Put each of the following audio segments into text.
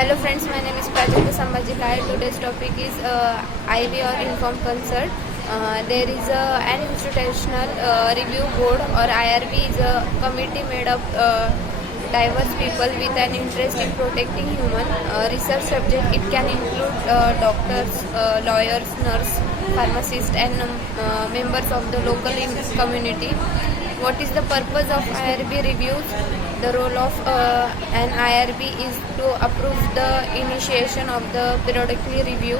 Hello friends, my name is Prajakta Sambhaji Kai. Today's topic is IB or informed consent. There is an institutional review board or IRB is a committee made of diverse people with an interest in protecting human research subject. It can include doctors, lawyers, nurse, pharmacists and members of the local community. What is the purpose of IRB reviews? The role of an IRB is to approve the initiation of the periodically review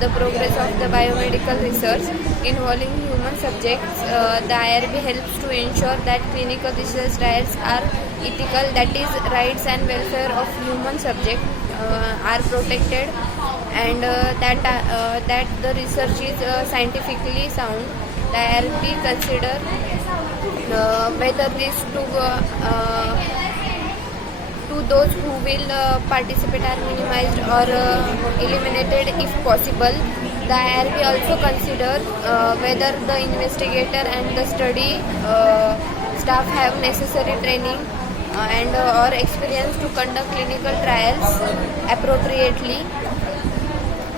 the progress of the biomedical research involving human subjects. The IRB helps to ensure that clinical research trials are ethical, that is, rights and welfare of human subjects are protected, and that the research is scientifically sound. The IRB consider whether this to those who will participate are minimized or eliminated if possible. The IRB also consider whether the investigator and the study staff have necessary training and or experience to conduct clinical trials appropriately.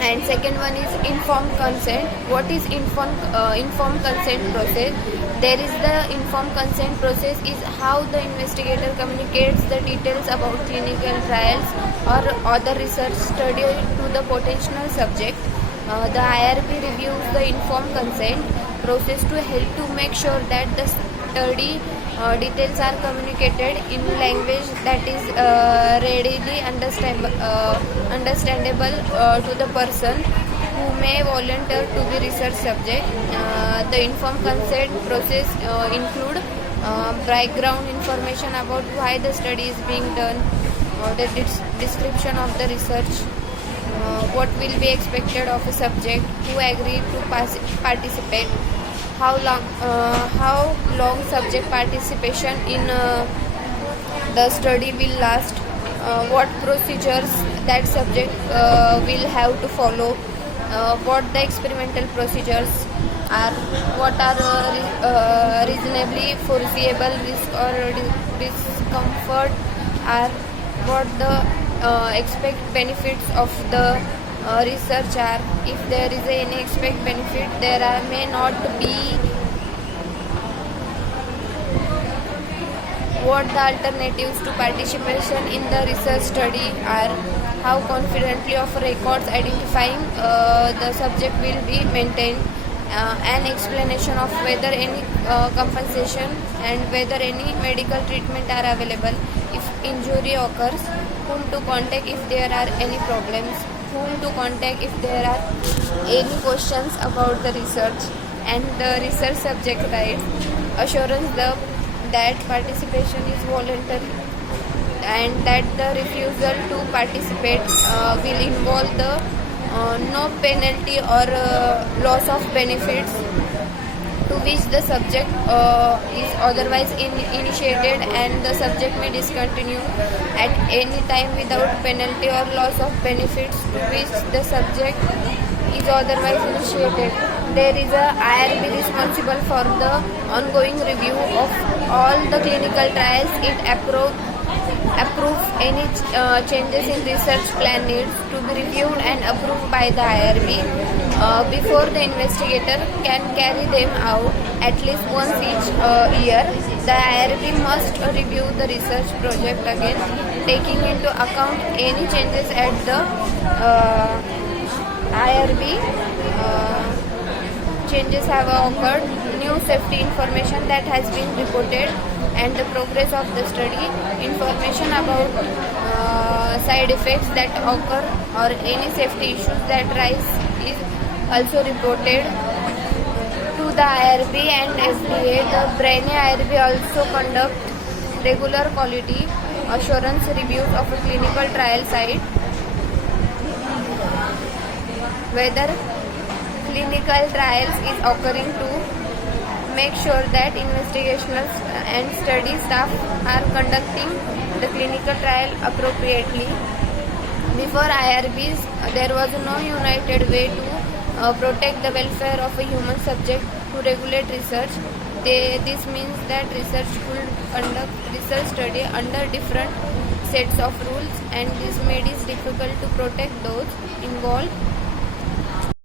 And second one is informed consent. What is informed consent process? There is the informed consent process is how the investigator communicates the details about clinical trials or other research study to the potential subject. The IRB reviews the informed consent process to help to make sure that the study details are communicated in language that is readily understandable to the person who may volunteer to be research subject. The informed consent process include background information about why the study is being done, the description of the research, what will be expected of a subject, who agreed to participate, how long subject participation in the study will last, what procedures that subject will have to follow, what the experimental procedures are, what are reasonably foreseeable risk or discomfort are, what the expect benefits of the research are. If there is any expect benefit, may not be. What the alternatives to participation in the research study are, how confidently of records identifying the subject will be maintained, an explanation of whether any compensation and whether any medical treatment are available if injury occurs, whom to contact if there are any problems, whom to contact if there are any questions about the research, and the research subject rights, assurance that participation is voluntary and that the refusal to participate will involve the no penalty or loss of benefits to which the subject is otherwise initiated, and the subject may discontinue at any time without penalty or loss of benefits to which the subject is otherwise initiated. There is a IRB responsible for the ongoing review of all the clinical trials. It approves any changes in research plan needs to be reviewed and approved by the IRB before the investigator can carry them out at least once each year. The IRB must review the research project again, taking into account any changes at the IRB. Changes have occurred, new safety information that has been reported, and the progress of the study, information about side effects that occur or any safety issues that rise is also reported to the IRB and FDA. The BRAINY IRB also conduct regular quality assurance reviews of a clinical trial site, whether clinical trials is occurring, to make sure that investigational and study staff are conducting the clinical trial appropriately. Before IRBs, there was no united way to protect the welfare of a human subject to regulate research. This means that research could conduct research study under different sets of rules, and this made it difficult to protect those involved.